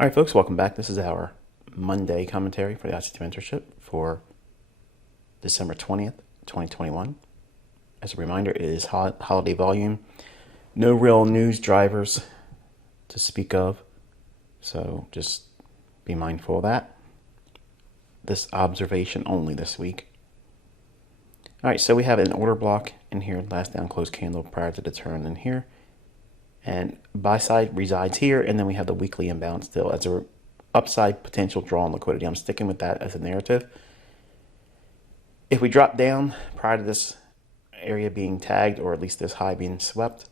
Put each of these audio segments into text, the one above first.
All right, folks, welcome back. This is our Monday commentary for the ICT Mentorship for December 20th, 2021. As a reminder, it is holiday volume. No real news drivers to speak of, so just be mindful of that. This observation only this week. All right, so we have an order block in here, last down closed candle prior to the turn in here. And buy side resides here, and then we have the weekly imbalance still as a upside potential draw on liquidity. I'm sticking with that as a narrative. If we drop down prior to this area being tagged, or at least this high being swept,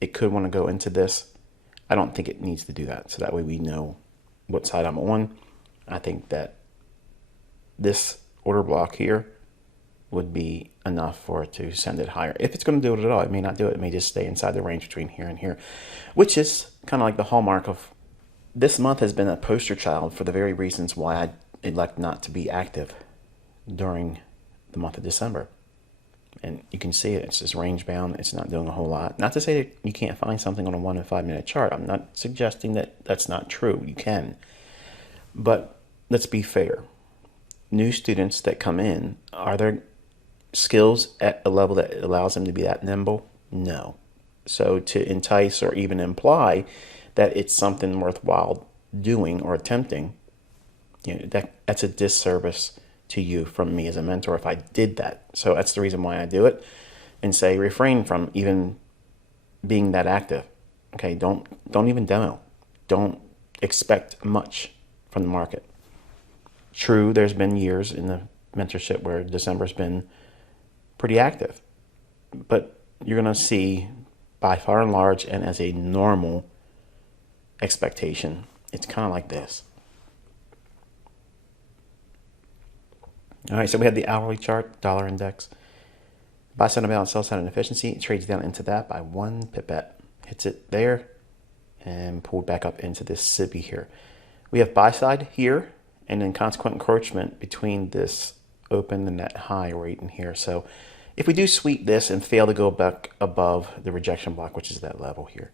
it could want to go into this. I don't think it needs to do that, so that way we know what side I'm on. I think that this order block here would be enough for it to send it higher. If it's going to do it at all, it may not do it. It may just stay inside the range between here and here, which is kind of like the hallmark of this month has been a poster child for the very reasons why I elect not to be active during the month of December. And you can see it. It's just range bound. It's not doing a whole lot. Not to say that you can't find something on a 1 and 5 minute chart. I'm not suggesting that that's not true. You can. But let's be fair. New students that come in, are there skills at a level that allows them to be that nimble? No. So to entice or even imply that it's something worthwhile doing or attempting, that's a disservice to you from me as a mentor if I did that. So that's the reason why I do it, and say refrain from even being that active. Okay, don't even demo. Don't expect much from the market. True, there's been years in the mentorship where December's been pretty active, but you're going to see by far and large, and as a normal expectation, it's kind of like this. All right, so we have the hourly chart, dollar index, buy side imbalance, sell side inefficiency. It trades down into that by 1 pipette, hits it there, and pulled back up into this SIBI here. We have buy side here, and then consequent encroachment between this open and that high right in here. So if we do sweep this and fail to go back above the rejection block, which is that level here,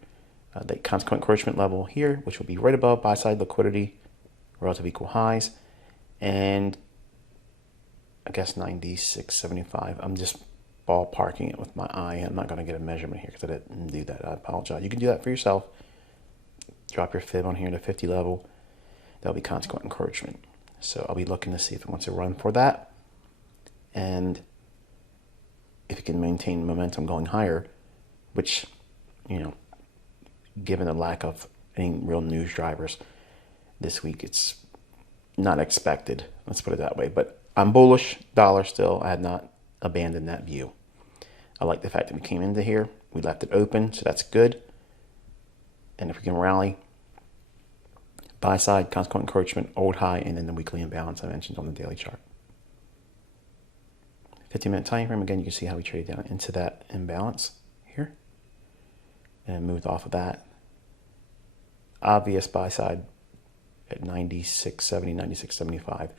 the consequent encroachment level here, which will be right above buy side liquidity, relative equal highs, and I guess 96.75. I'm just ballparking it with my eye. I'm not going to get a measurement here because I didn't do that. I apologize. You can do that for yourself. Drop your fib on here to 50 level. That'll be consequent encroachment. So I'll be looking to see if it wants to run for that, and if it can maintain momentum going higher, which, given the lack of any real news drivers this week, it's not expected. Let's put it that way. But I'm bullish dollar still. I had not abandoned that view. I like the fact that we came into here. We left it open, so that's good. And if we can rally, buy side, consequent encroachment, old high, and then the weekly imbalance I mentioned on the daily chart. 15-minute time frame, again, you can see how we traded down into that imbalance here and moved off of that. Obvious buy side at 96.70, 96.75.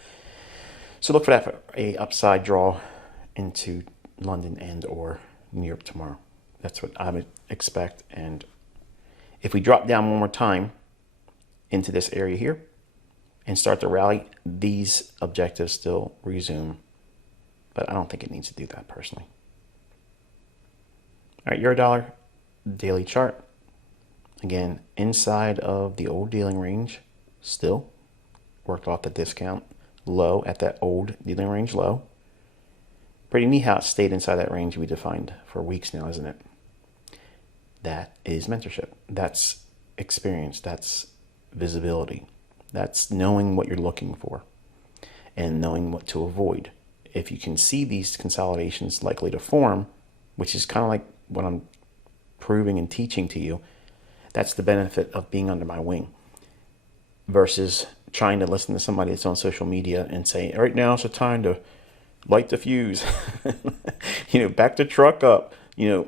So look for that for a upside draw into London and or New York tomorrow. That's what I would expect. And if we drop down one more time into this area here and start to rally, these objectives still resume. But I don't think it needs to do that personally. All right, Eurodollar daily chart. Again, inside of the old dealing range, still worked off the discount low at that old dealing range low. Pretty neat how it stayed inside that range we defined for weeks now, isn't it? That is mentorship. That's experience. That's visibility. That's knowing what you're looking for and knowing what to avoid. If you can see these consolidations likely to form, which is kind of like what I'm proving and teaching to you, that's the benefit of being under my wing versus trying to listen to somebody that's on social media and say, right now it's the time to light the fuse, back the truck up, to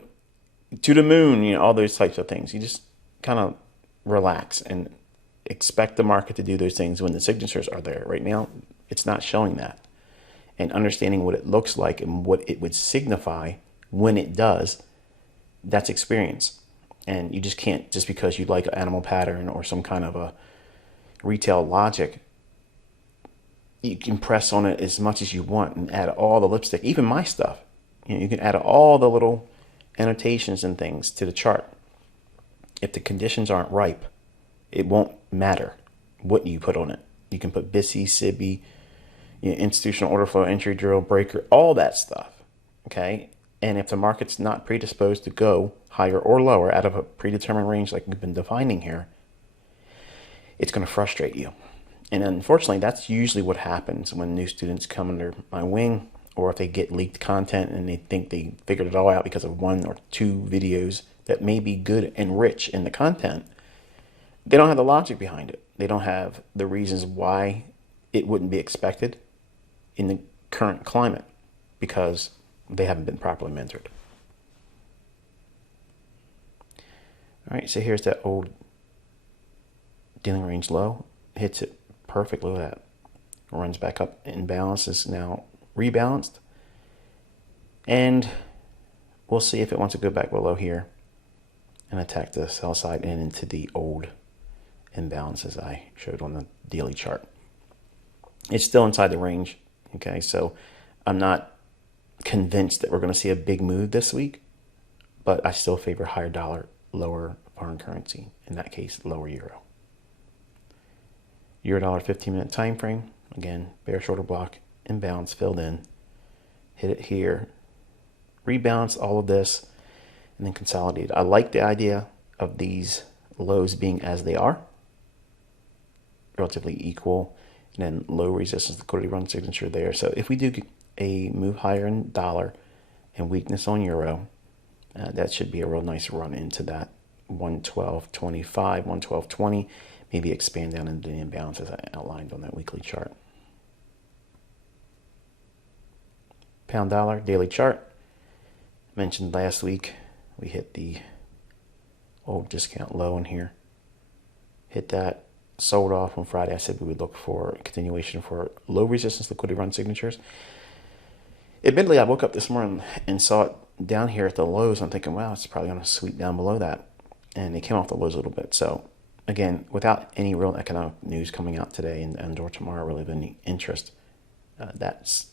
the moon, all those types of things. You just kind of relax and expect the market to do those things when the signatures are there. Right now, it's not showing that. And understanding what it looks like and what it would signify when it does, that's experience. And you just can't, just because you like an animal pattern or some kind of a retail logic, you can press on it as much as you want and add all the lipstick, even my stuff. You can add all the little annotations and things to the chart. If the conditions aren't ripe, it won't matter what you put on it. You can put BISI, SIBI, institutional order flow, entry drill, breaker, all that stuff. Okay. And if the market's not predisposed to go higher or lower out of a predetermined range like we've been defining here, it's going to frustrate you. And unfortunately, that's usually what happens when new students come under my wing, or if they get leaked content and they think they figured it all out because of one or two videos that may be good and rich in the content. They don't have the logic behind it. They don't have the reasons why it wouldn't be expected in the current climate because they haven't been properly mentored. All right, so here's that old dealing range low. Hits it perfectly with that. Runs back up in balance, is now rebalanced. And we'll see if it wants to go back below here and attack the sell side and into the old imbalances I showed on the daily chart. It's still inside the range. Okay, so I'm not convinced that we're going to see a big move this week, but I still favor higher dollar, lower foreign currency. In that case, lower euro. Euro dollar 15-minute time frame. Again, bear shorter block, imbalance filled in. Hit it here. Rebalance all of this and then consolidate. I like the idea of these lows being as they are, relatively equal, and then low resistance liquidity run signature there. So if we do get a move higher in dollar and weakness on euro, that should be a real nice run into that 112.25, 112.20, maybe expand down into the imbalance as I outlined on that weekly chart. Pound dollar daily chart. Mentioned last week we hit the old discount low in here. Hit that, sold off on Friday. I said we would look for a continuation for low resistance liquidity run signatures. Admittedly, I woke up this morning and saw it down here at the lows. I'm thinking, wow, it's probably going to sweep down below that. And it came off the lows a little bit. So again, without any real economic news coming out today and or tomorrow really of any interest, that's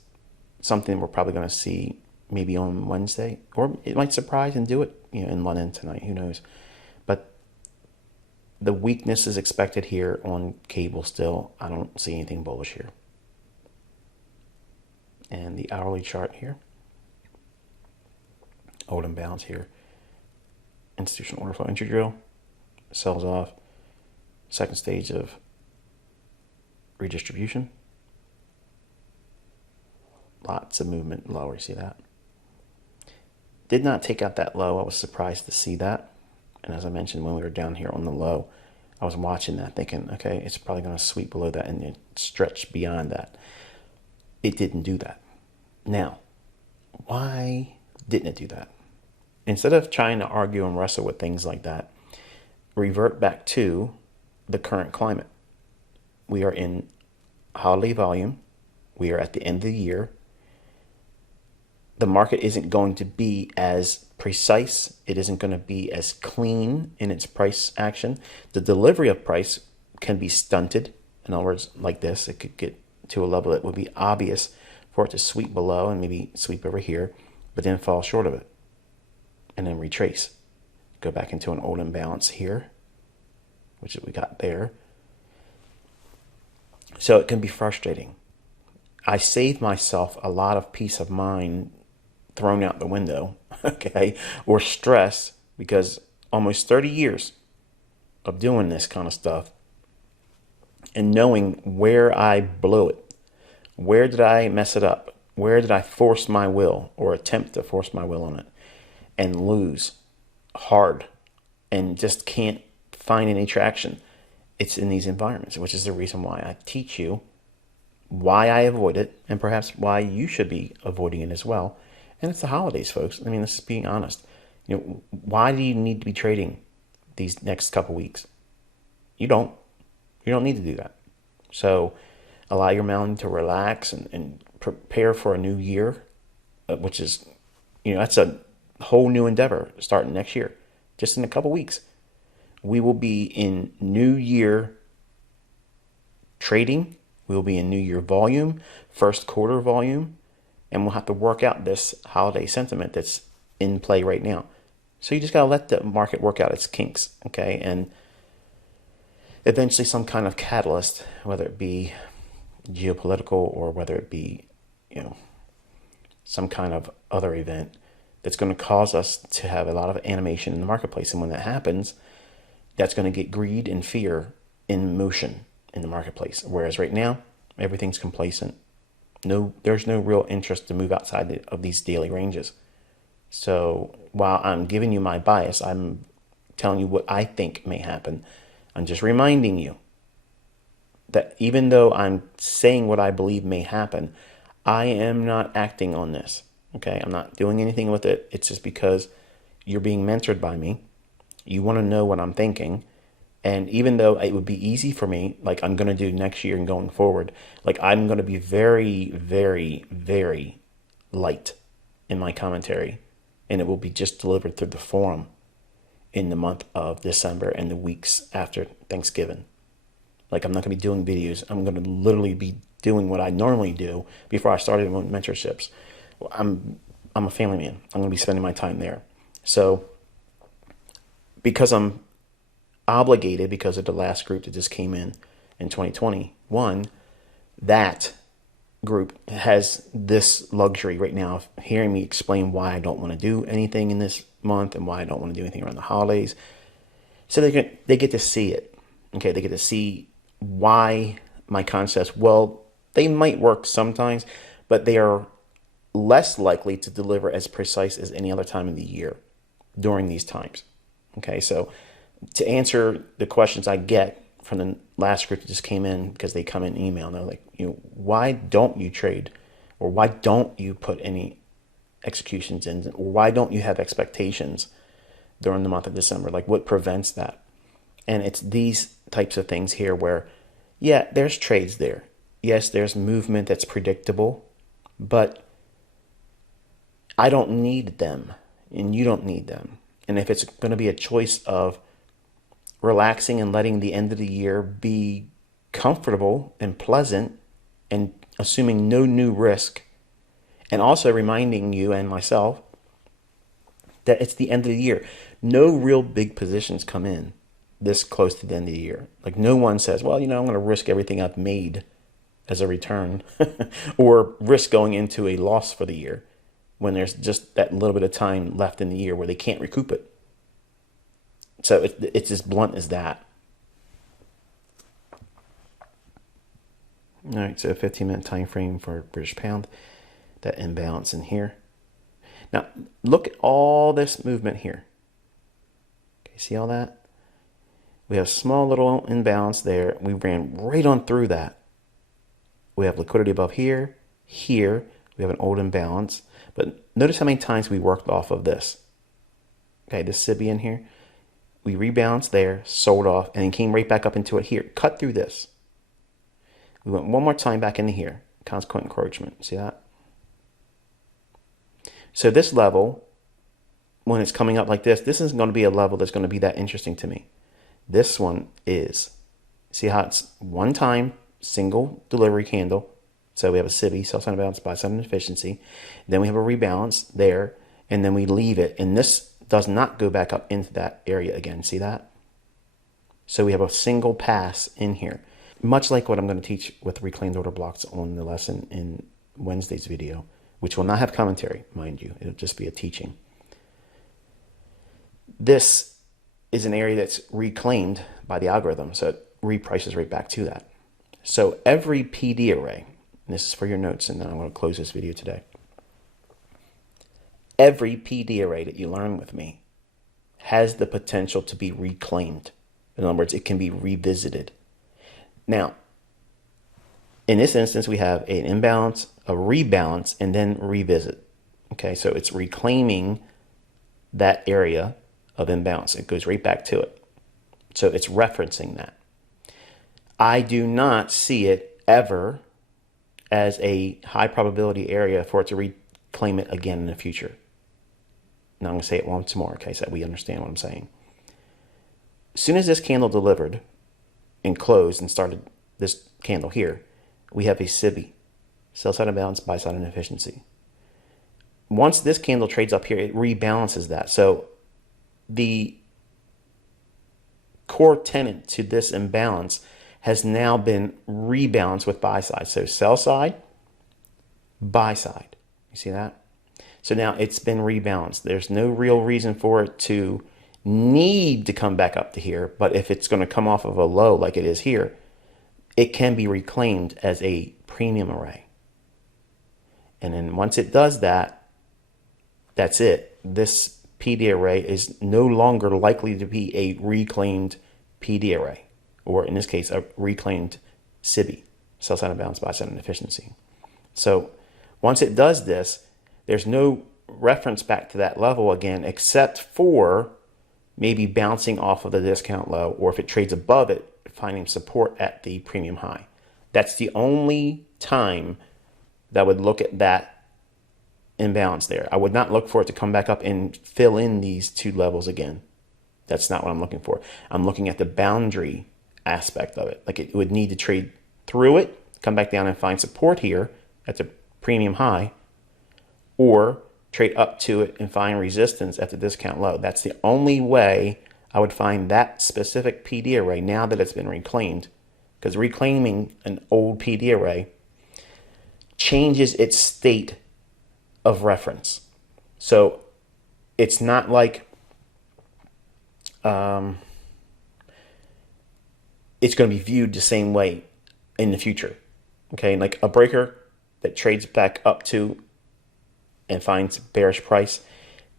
something we're probably going to see maybe on Wednesday, or it might surprise and do it, in London tonight. Who knows? But the weakness is expected here on cable still. I don't see anything bullish here. And the hourly chart here, old imbalance here, institutional order flow entry drill, sells off, second stage of redistribution. Lots of movement lower, see that? Did not take out that low. I was surprised to see that. And as I mentioned, when we were down here on the low, I was watching that thinking, okay, it's probably going to sweep below that and stretch beyond that. It didn't do that. Now, why didn't it do that? Instead of trying to argue and wrestle with things like that, revert back to the current climate. We are in holiday volume. We are at the end of the year. The market isn't going to be as precise. It isn't going to be as clean in its price action. The delivery of price can be stunted. In other words, like this, it could get to a level that would be obvious for it to sweep below and maybe sweep over here, but then fall short of it and then retrace. Go back into an old imbalance here, which we got there. So it can be frustrating. I saved myself a lot of peace of mind thrown out the window, okay, or stress, because almost 30 years of doing this kind of stuff and knowing where I blew it. Where did I mess it up? Where did I force my will or attempt to force my will on it and lose hard and just can't find any traction? It's in these environments, which is the reason why I teach you why I avoid it and perhaps why you should be avoiding it as well. And it's the holidays, folks. I mean, this is being honest. Why do you need to be trading these next couple weeks? You don't need to do that. So allow your mind to relax and prepare for a new year, which is, that's a whole new endeavor starting next year. Just in a couple weeks, we will be in new year trading. We'll be in New Year volume, first quarter volume, and we'll have to work out this holiday sentiment that's in play right now. So you just got to let the market work out its kinks, okay? And eventually some kind of catalyst, whether it be geopolitical or whether it be, some kind of other event that's going to cause us to have a lot of animation in the marketplace. And when that happens, that's going to get greed and fear in motion in the marketplace. Whereas right now, everything's complacent. There's no real interest to move outside of these daily ranges. So while I'm giving you my bias, I'm telling you what I think may happen. I'm just reminding you that even though I'm saying what I believe may happen, I am not acting on this. Okay, I'm not doing anything with it. It's just because you're being mentored by me. You want to know what I'm thinking. And even though it would be easy for me, like I'm going to do next year and going forward, like I'm going to be very, very, very light in my commentary. And it will be just delivered through the forum in the month of December and the weeks after Thanksgiving. Like I'm not going to be doing videos. I'm going to literally be doing what I normally do before I started my mentorships. I'm a family man. I'm going to be spending my time there. So because I'm obligated because of the last group that just came in 2021, that group has this luxury right now of hearing me explain why I don't want to do anything in this month and why I don't want to do anything around the holidays. So they get to see it. Okay, they get to see why my concepts, well, they might work sometimes, but they are less likely to deliver as precise as any other time of the year during these times. Okay, so to answer the questions I get from the last group that just came in, because they come in email and they're like, why don't you trade? Or why don't you put any executions in? Or why don't you have expectations during the month of December? Like what prevents that? And it's these types of things here where, yeah, there's trades there. Yes, there's movement that's predictable, but I don't need them and you don't need them. And if it's going to be a choice of relaxing and letting the end of the year be comfortable and pleasant and assuming no new risk, and also reminding you and myself that it's the end of the year. No real big positions come in this close to the end of the year. Like no one says, well, I'm going to risk everything I've made as a return or risk going into a loss for the year when there's just that little bit of time left in the year where they can't recoup it. So it's as blunt as that. All right, so 15-minute time frame for British pound, that imbalance in here. Now, look at all this movement here. Okay, see all that? We have a small little imbalance there. We ran right on through that. We have liquidity above here, here. We have an old imbalance. But notice how many times we worked off of this. Okay, this SIBI in here. We rebalanced there, sold off, and then came right back up into it here. Cut through this. We went one more time back into here. Consequent encroachment. See that? So this level, when it's coming up like this isn't going to be a level that's going to be that interesting to me. This one is. See how it's one time, single delivery candle. So we have a SIBI, sell sign balance, buy sign efficiency. Then we have a rebalance there, and then we leave it. And this does not go back up into that area again. See that? So we have a single pass in here. Much like what I'm going to teach with reclaimed order blocks on the lesson in Wednesday's video, which will not have commentary, mind you. It'll just be a teaching. This is an area that's reclaimed by the algorithm, so it reprices right back to that. So every PD array, and this is for your notes, and then I'm going to close this video today. Every PD array that you learn with me has the potential to be reclaimed. In other words, it can be revisited. Now, in this instance, we have an imbalance, a rebalance, and then revisit. Okay, so it's reclaiming that area of imbalance. It goes right back to it. So it's referencing that. I do not see it ever as a high probability area for it to reclaim it again in the future. Now I'm going to say it once more, okay, so that we understand what I'm saying. As soon as this candle delivered and closed and started this candle here, we have a SIBI, sell side imbalance, buy side inefficiency. Once this candle trades up here, it rebalances that. So the core tenet to this imbalance has now been rebalanced with buy side. So sell side, buy side. You see that? So now it's been rebalanced. There's no real reason for it to need to come back up to here. But if it's going to come off of a low like it is here, it can be reclaimed as a premium array. And then once it does that, that's it. This PD array is no longer likely to be a reclaimed PD array, or in this case, a reclaimed SIBI, sell side imbalance, buy side inefficiency. So once it does this, there's no reference back to that level again, except for maybe bouncing off of the discount low, or if it trades above it, finding support at the premium high. That's the only time that I would look at that imbalance there. I would not look for it to come back up and fill in these two levels again. That's not what I'm looking for. I'm looking at the boundary aspect of it. Like it would need to trade through it, come back down and find support here at the premium high, or trade up to it and find resistance at the discount low. That's the only way I would find that specific PD array now that it's been reclaimed, because reclaiming an old PD array changes its state of reference. So it's not like it's going to be viewed the same way in the future. Okay, like a breaker that trades back up to and finds bearish price,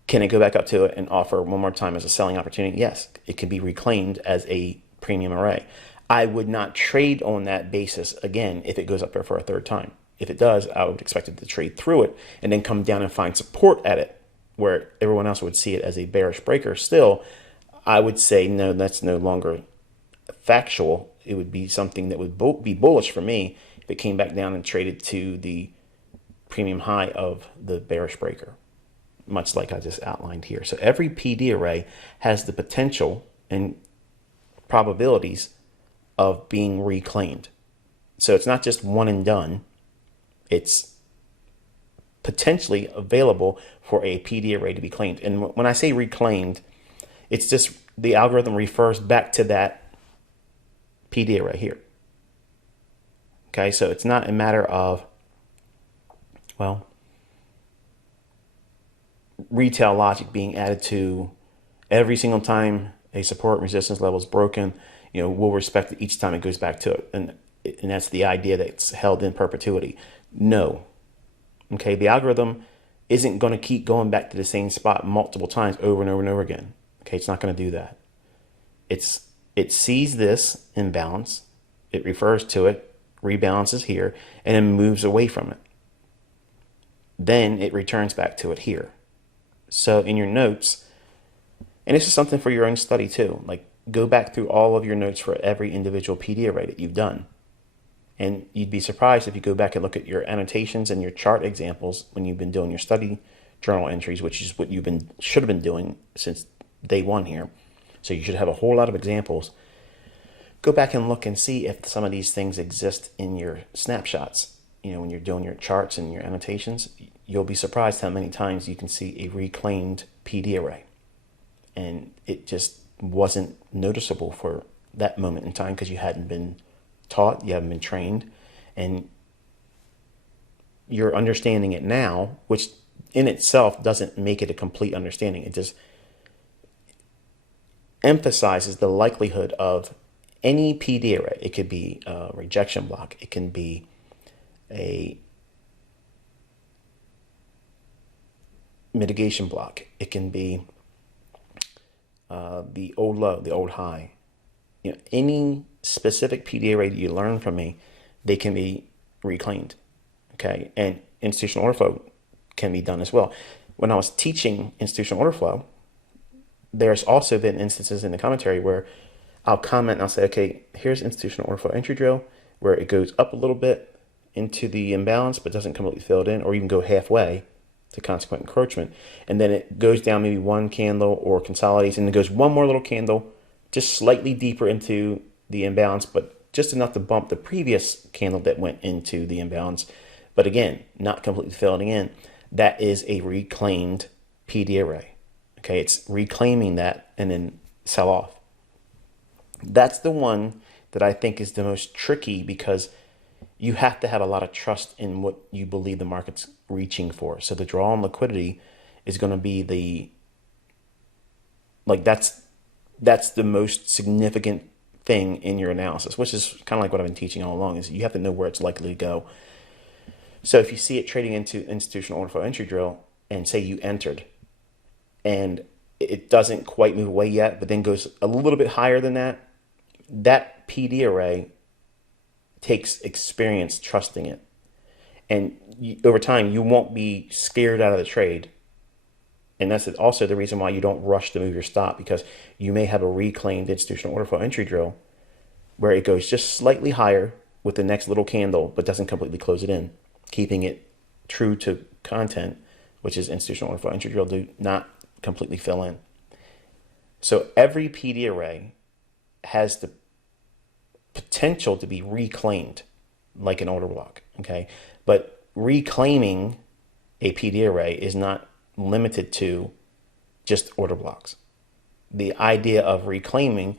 can it go back up to it and offer one more time as a selling opportunity? Yes, it can be reclaimed as a premium array. I would not trade on that basis again if it goes up there for a third time. If it does, I would expect it to trade through it and then come down and find support at it, where everyone else would see it as a bearish breaker. Still, I would say, no, that's no longer factual. It would be something that would be bullish for me if it came back down and traded to the premium high of the bearish breaker, much like I just outlined here. So every PD array has the potential and probabilities of being reclaimed. So it's not just one and done. It's potentially available for a PD array to be claimed. And when I say reclaimed, it's just the algorithm refers back to that PD array here. Okay, so it's not a matter of, well, retail logic being added to every single time a support resistance level is broken. You know, we'll respect it each time it goes back to it. And that's the idea that it's held in perpetuity. No. Okay, the algorithm isn't going to keep going back to the same spot multiple times over and over and over again. Okay, it's not going to do that. It sees this imbalance, it refers to it, rebalances here, and then moves away from it. Then it returns back to it here. So in your notes, and this is something for your own study too, like go back through all of your notes for every individual PD array that you've done. And you'd be surprised if you go back and look at your annotations and your chart examples when you've been doing your study journal entries, which is what you've should have been doing since day one here. So you should have a whole lot of examples. Go back and look and see if some of these things exist in your snapshots. You know, when you're doing your charts and your annotations, you'll be surprised how many times you can see a reclaimed PD array. And it just wasn't noticeable for that moment in time because you hadn't been taught, you haven't been trained, and you're understanding it now, which in itself doesn't make it a complete understanding. It just emphasizes the likelihood of any PD array. It could be a rejection block. It can be a mitigation block. It can be the old low, the old high. You know, any specific PD array that you learn from me, they can be reclaimed. Okay, and institutional order flow can be done as well. When I was teaching institutional order flow, there's also been instances in the commentary where I'll comment and I'll say, okay, here's institutional order flow entry drill, where it goes up a little bit into the imbalance but doesn't completely fill it in, or even go halfway to consequent encroachment, and then it goes down maybe one candle or consolidates, and it goes one more little candle just slightly deeper into the imbalance but just enough to bump the previous candle that went into the imbalance, but again, not completely filling in. That is a reclaimed PD array. Okay, it's reclaiming that and then sell off. That's the one that I think is the most tricky, because you have to have a lot of trust in what you believe the market's reaching for. So the draw on liquidity is going to be that's the most significant thing in your analysis, which is kind of like what I've been teaching all along, is you have to know where it's likely to go. So if you see it trading into institutional order flow entry drill, and say you entered and it doesn't quite move away yet, but then goes a little bit higher than that, that PD array takes experience trusting it. And over time, you won't be scared out of the trade. And that's also the reason why you don't rush to move your stop, because you may have a reclaimed institutional order flow entry drill where it goes just slightly higher with the next little candle, but doesn't completely close it in, keeping it true to content, which is institutional order flow entry drill, do not completely fill in. So every PD array has the potential to be reclaimed like an order block, okay? But reclaiming a PD array is not limited to just order blocks. The idea of reclaiming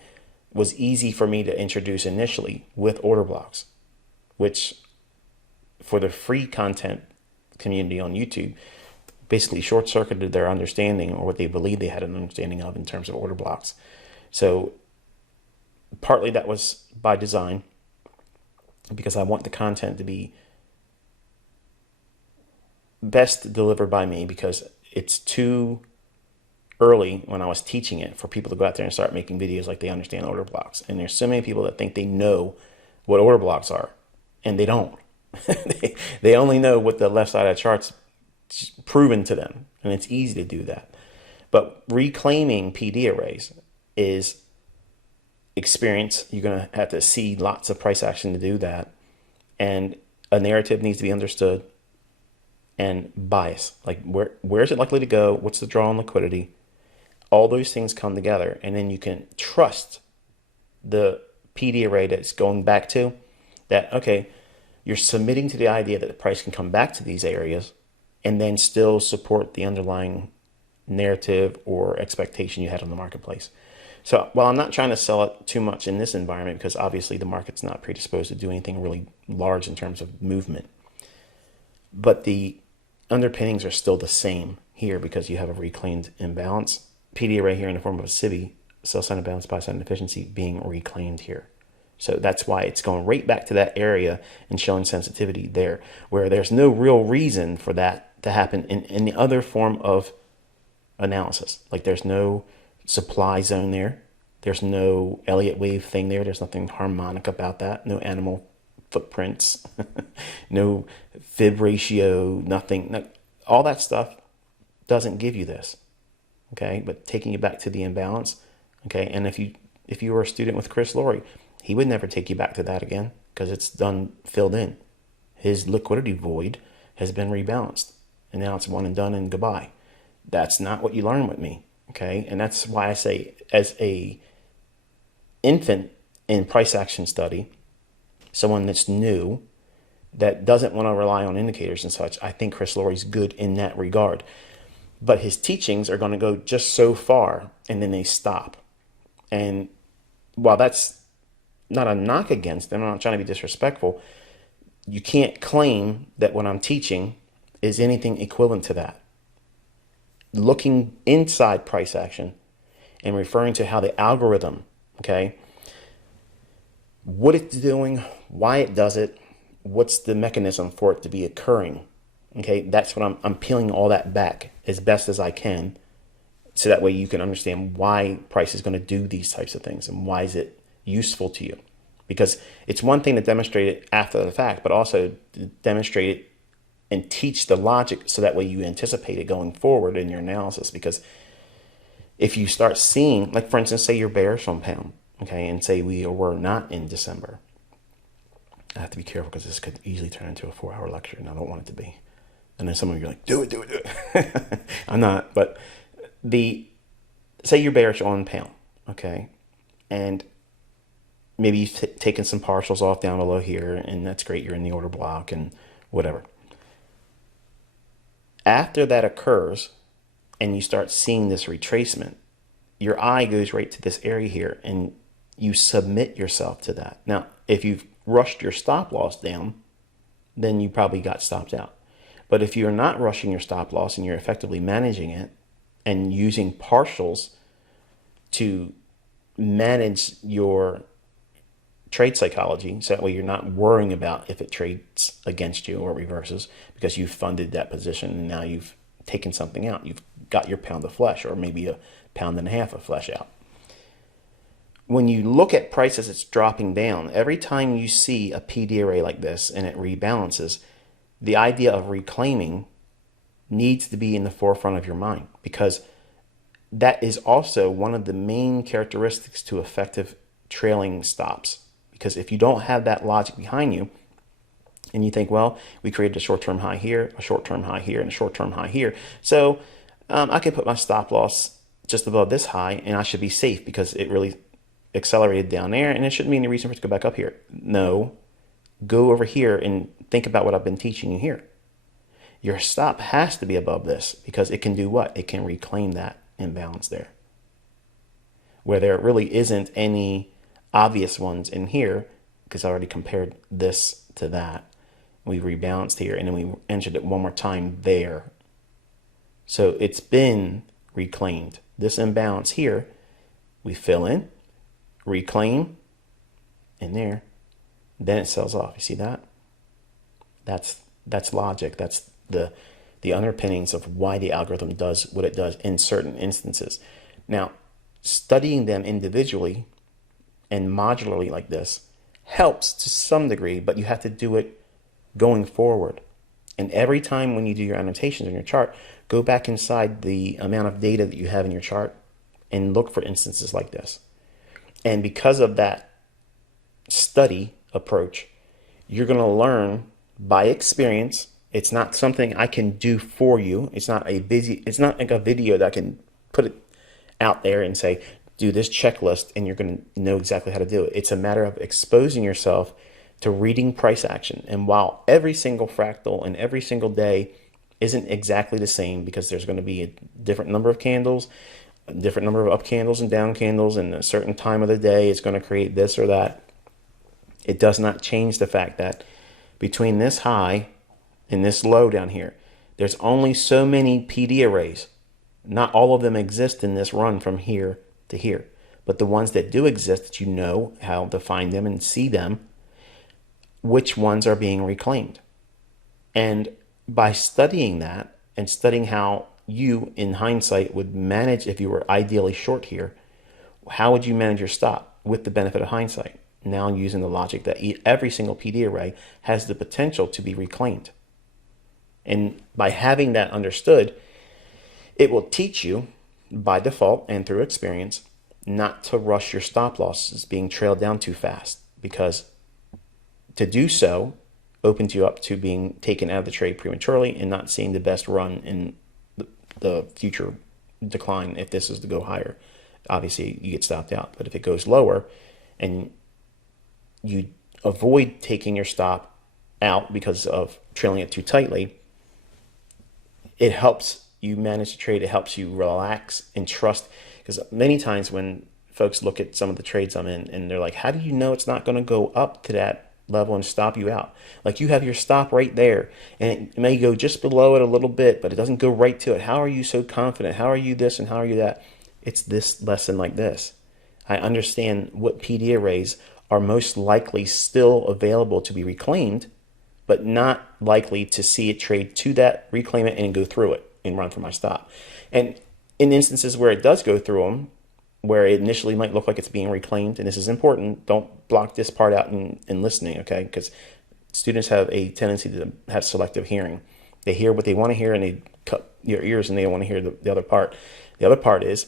was easy for me to introduce initially with order blocks, which for the free content community on YouTube basically short-circuited their understanding, or what they believed they had an understanding of in terms of order blocks. So partly that was by design, because I want the content to be best delivered by me, because it's too early when I was teaching it for people to go out there and start making videos like they understand order blocks. And there's so many people that think they know what order blocks are, and they don't. they only know what the left side of the chart's proven to them, and it's easy to do that. But reclaiming PD arrays is experience. You're going to have to see lots of price action to do that, and a narrative needs to be understood, and bias, like where is it likely to go, what's the draw on liquidity, all those things come together, and then you can trust the PD array that it's going back to, that okay, you're submitting to the idea that the price can come back to these areas and then still support the underlying narrative or expectation you had on the marketplace. So while I'm not trying to sell it too much in this environment, because obviously the market's not predisposed to do anything really large in terms of movement, but the underpinnings are still the same here, because you have a reclaimed imbalance. PD array here in the form of a SIBI, sell sign imbalance, buy sign inefficiency, being reclaimed here. So that's why it's going right back to that area and showing sensitivity there, where there's no real reason for that to happen in any other form of analysis. Like there's no supply zone there. There's no Elliott wave thing there. There's nothing harmonic about that. No animal footprints, no fib ratio, nothing. No, all that stuff doesn't give you this, okay? But taking you back to the imbalance, okay? And if you were a student with Chris Laurie, he would never take you back to that again, because it's done, filled in. His liquidity void has been rebalanced, and now it's one and done and goodbye. That's not what you learn with me, okay? And that's why I say, as a infant in price action study, someone that's new, that doesn't want to rely on indicators and such, I think Chris Laurie's good in that regard. But his teachings are going to go just so far, and then they stop. And while that's not a knock against them, I'm not trying to be disrespectful, you can't claim that what I'm teaching is anything equivalent to that. Looking inside price action and referring to how the algorithm, okay, what it's doing, why it does it, what's the mechanism for it to be occurring, okay, that's what I'm peeling all that back as best as I can, so that way you can understand why price is going to do these types of things and why is it useful to you. Because it's one thing to demonstrate it after the fact, but also to demonstrate it and teach the logic, so that way you anticipate it going forward in your analysis. Because if you start seeing, like for instance, say you're bearish on pound, okay, and say we were not in December. I have to be careful, because this could easily turn into a 4-hour lecture, and I don't want it to be. And then some of you are like, do it. I'm not, but say you're bearish on pound, okay, and maybe you've taken some partials off down below here, and that's great. You're in the order block and whatever. After that occurs and you start seeing this retracement, your eye goes right to this area here and you submit yourself to that. Now, if you've rushed your stop loss down, then you probably got stopped out. But if you're not rushing your stop loss and you're effectively managing it and using partials to manage your trade psychology, so that way you're not worrying about if it trades against you or reverses, because you've funded that position and now you've taken something out. You've got your pound of flesh, or maybe a pound and a half of flesh out. When you look at price as it's dropping down, every time you see a PD array like this and it rebalances, the idea of reclaiming needs to be in the forefront of your mind, because that is also one of the main characteristics to effective trailing stops. Because if you don't have that logic behind you, and you think, well, we created a short-term high here, a short-term high here, and a short-term high here, so I can put my stop loss just above this high, and I should be safe because it really accelerated down there, and it shouldn't be any reason for it to go back up here. No, go over here and think about what I've been teaching you here. Your stop has to be above this, because it can do what? It can reclaim that imbalance there, where there really isn't any obvious ones in here, because I already compared this to that. We rebalanced here and then we entered it one more time there. So it's been reclaimed. This imbalance here, we fill in, reclaim, in there, then it sells off. You see that? That's logic. That's the underpinnings of why the algorithm does what it does in certain instances. Now, studying them individually and modularly like this helps to some degree, but you have to do it going forward. And every time when you do your annotations in your chart, go back inside the amount of data that you have in your chart and look for instances like this. And because of that study approach, you're going to learn by experience. It's not something I can do for you. It's not like a video that I can put it out there and say, do this checklist and you're going to know exactly how to do it. It's a matter of exposing yourself to reading price action. And while every single fractal and every single day isn't exactly the same, because there's going to be a different number of candles, a different number of up candles and down candles, and a certain time of the day it's going to create this or that, it does not change the fact that between this high and this low down here, there's only so many PD arrays. Not all of them exist in this run from here to here, but the ones that do exist, that you know how to find them and see them, which ones are being reclaimed. And by studying that and studying how you, in hindsight, would manage if you were ideally short here, how would you manage your stop with the benefit of hindsight? Now using the logic that every single PD array has the potential to be reclaimed. And by having that understood, it will teach you by default and through experience not to rush your stop losses being trailed down too fast, because to do so opens you up to being taken out of the trade prematurely and not seeing the best run in the future decline. If this is to go higher, obviously you get stopped out. But if it goes lower and you avoid taking your stop out because of trailing it too tightly, it helps you manage the trade. It helps you relax and trust, because many times when folks look at some of the trades I'm in and they're like, how do you know it's not going to go up to that level and stop you out? Like, you have your stop right there and it may go just below it a little bit, but it doesn't go right to it. How are you so confident? How are you this and how are you that? It's this lesson like this. I understand what PD arrays are most likely still available to be reclaimed, but not likely to see it trade to that, reclaim it, and go through it and run for my stop. And in instances where it does go through them, where it initially might look like it's being reclaimed, and this is important, don't block this part out in listening, okay? Because students have a tendency to have selective hearing. They hear what they want to hear and they cut your ears and they don't want to hear the other part. The other part is,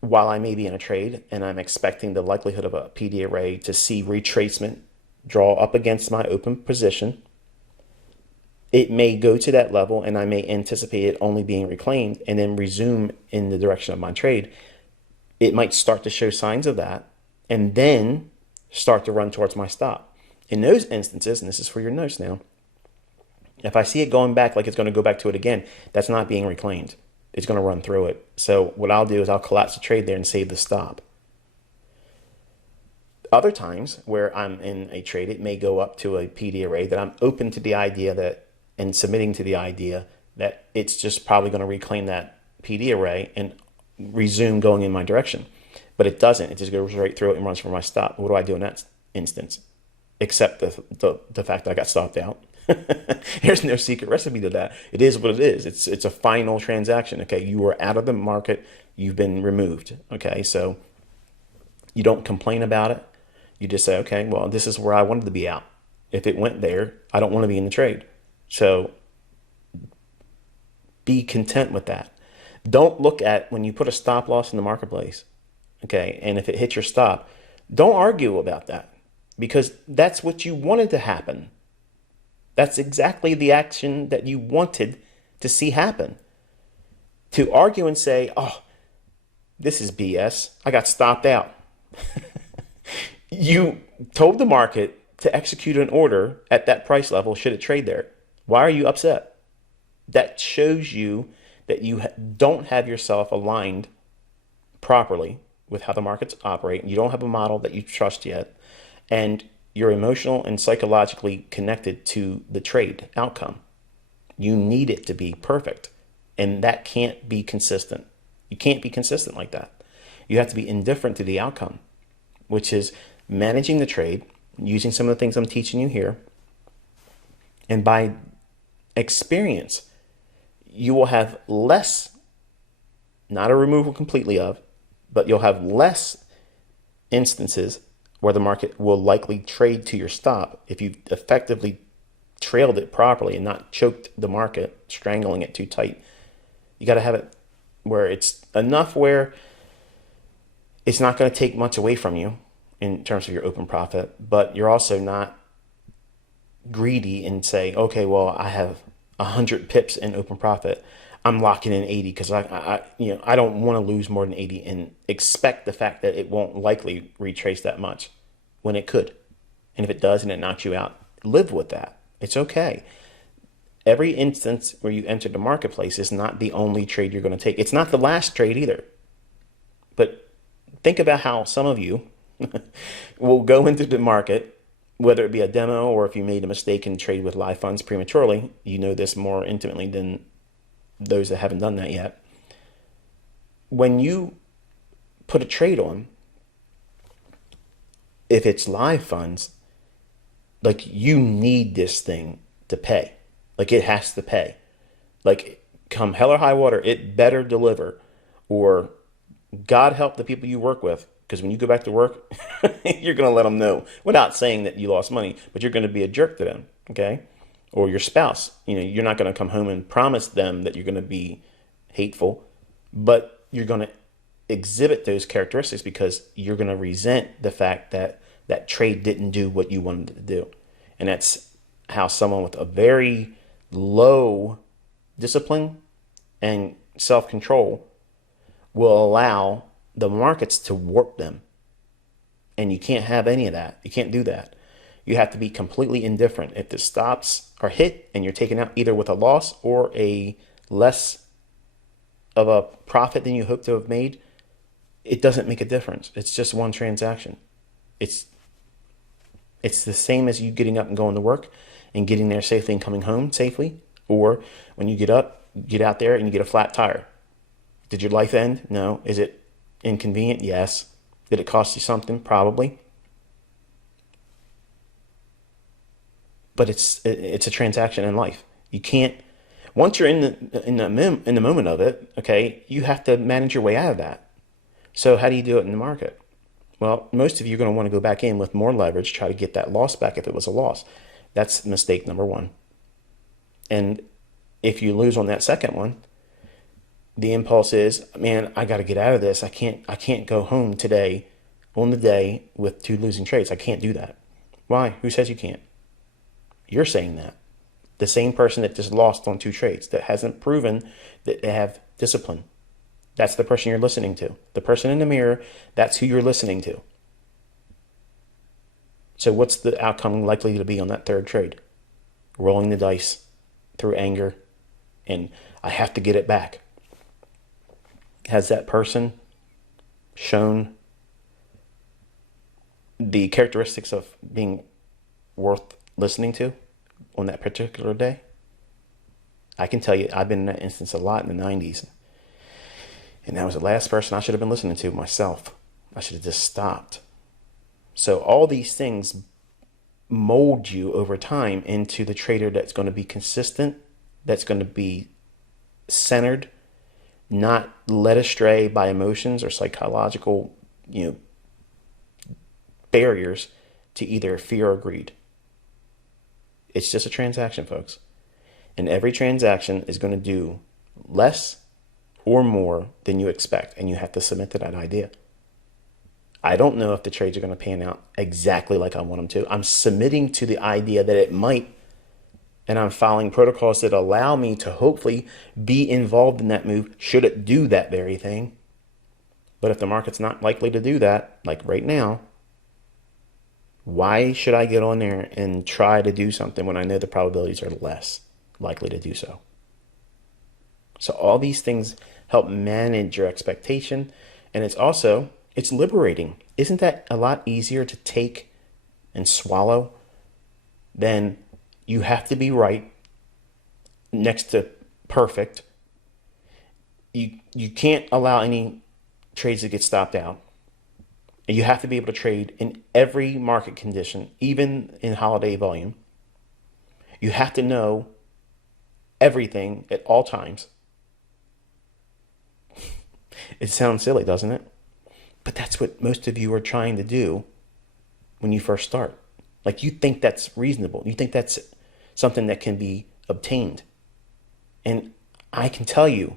while I may be in a trade and I'm expecting the likelihood of a PD array to see retracement draw up against my open position, it may go to that level and I may anticipate it only being reclaimed and then resume in the direction of my trade. It might start to show signs of that, and then start to run towards my stop. In those instances, and this is for your notes now, if I see it going back like it's going to go back to it again, that's not being reclaimed. It's going to run through it. So what I'll do is I'll collapse the trade there and save the stop. Other times where I'm in a trade, it may go up to a PD array that I'm open to the idea that, and submitting to the idea that it's just probably going to reclaim that PD array and resume going in my direction. But it doesn't. It just goes right through it and runs for my stop. What do I do in that instance? Except the fact that I got stopped out. There's no secret recipe to that. It is what it is. It's a final transaction. Okay, you are out of the market. You've been removed. Okay, so you don't complain about it. You just say, okay, well, this is where I wanted to be out. If it went there, I don't want to be in the trade. So be content with that. Don't look at when you put a stop loss in the marketplace, okay, and if it hits your stop, don't argue about that because that's what you wanted to happen. That's exactly the action that you wanted to see happen. To argue and say, oh, this is BS. I got stopped out. You told the market to execute an order at that price level should it trade there. Why are you upset? That shows you that you don't have yourself aligned properly with how the markets operate. You don't have a model that you trust yet. And you're emotional and psychologically connected to the trade outcome. You need it to be perfect. And that can't be consistent. You can't be consistent like that. You have to be indifferent to the outcome, which is managing the trade, using some of the things I'm teaching you here. And by experience, you will have less, not a removal completely of, but you'll have less instances where the market will likely trade to your stop if you've effectively trailed it properly and not choked the market, strangling it too tight. You got to have it where it's enough where it's not going to take much away from you in terms of your open profit, but you're also not greedy and say, okay, well, I have 100 pips in open profit. I'm locking in 80 because I don't want to lose more than 80 and expect the fact that it won't likely retrace that much when it could. And if it does and it knocks you out, live with that. It's okay. Every instance where you enter the marketplace is not the only trade you're going to take. It's not the last trade either. But think about how some of you will go into the market, whether it be a demo or if you made a mistake and trade with live funds prematurely. You know this more intimately than those that haven't done that yet. When you put a trade on, if it's live funds, like you need this thing to pay. Like it has to pay. Like come hell or high water, it better deliver. Or God help the people you work with. Because when you go back to work, you're going to let them know without saying that you lost money, but you're going to be a jerk to them, okay? Or your spouse. You're not going to come home and promise them that you're going to be hateful, but you're going to exhibit those characteristics because you're going to resent the fact that that trade didn't do what you wanted it to do. And that's how someone with a very low discipline and self-control will allow the markets to warp them. And you can't have any of that. You can't do that. You have to be completely indifferent. If the stops are hit and you're taken out either with a loss or a less of a profit than you hope to have made, it doesn't make a difference. It's just one transaction. It's the same as you getting up and going to work and getting there safely and coming home safely. Or when you get up, get out there and you get a flat tire. Did your life end? No. Is it inconvenient? Yes. Did it cost you something? Probably. But it's a transaction in life. You can't, once you're in the moment of it, okay, you have to manage your way out of that. So how do you do it in the market? Well, most of you are going to want to go back in with more leverage, try to get that loss back if it was a loss. That's mistake number one. And if you lose on that second one, the impulse is, man, I got to get out of this. I can't go home today on the day with 2 losing trades. I can't do that. Why? Who says you can't? You're saying that. The same person that just lost on 2 trades, that hasn't proven that they have discipline. That's the person you're listening to. The person in the mirror, that's who you're listening to. So what's the outcome likely to be on that third trade? Rolling the dice through anger, and I have to get it back. Has that person shown the characteristics of being worth listening to on that particular day? I can tell you, I've been in that instance a lot in the 90s. And that was the last person I should have been listening to, myself. I should have just stopped. So all these things mold you over time into the trader that's going to be consistent, that's going to be centered, not led astray by emotions or psychological, barriers to either fear or greed. It's just a transaction, folks. And every transaction is going to do less or more than you expect, and you have to submit to that idea. I don't know if the trades are going to pan out exactly like I want them to. I'm submitting to the idea that it might, and I'm following protocols that allow me to hopefully be involved in that move should it do that very thing. But if the market's not likely to do that, like right now, why should I get on there and try to do something when I know the probabilities are less likely to do so? So all these things help manage your expectation, and it's liberating. Isn't that a lot easier to take and swallow than you have to be right next to perfect? You can't allow any trades to get stopped out. And you have to be able to trade in every market condition, even in holiday volume. You have to know everything at all times. It sounds silly, doesn't it? But that's what most of you are trying to do when you first start. Like, you think that's reasonable. You think that's something that can be obtained. And I can tell you,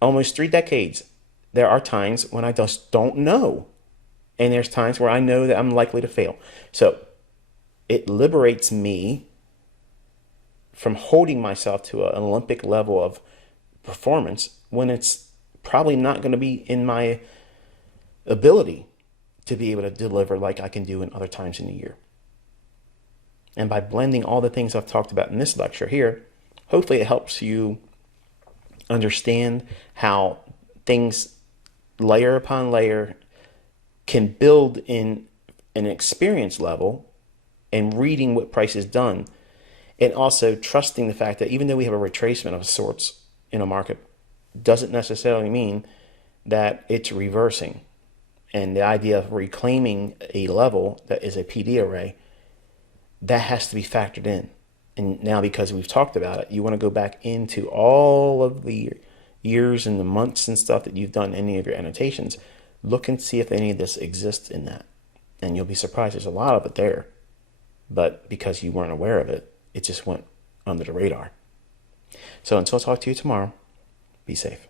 almost 3 decades, there are times when I just don't know. And there's times where I know that I'm likely to fail. So it liberates me from holding myself to an Olympic level of performance when it's probably not going to be in my ability to be able to deliver like I can do in other times in the year. And by blending all the things I've talked about in this lecture here, hopefully it helps you understand how things layer upon layer can build in an experience level and reading what price has done, and also trusting the fact that even though we have a retracement of sorts in a market, doesn't necessarily mean that it's reversing. And the idea of reclaiming a level that is a PD array, that has to be factored in. And now, because we've talked about it, you want to go back into all of the years and the months and stuff that you've done any of your annotations. Look and see if any of this exists in that. And you'll be surprised there's a lot of it there. But because you weren't aware of it, it just went under the radar. So until I talk to you tomorrow, be safe.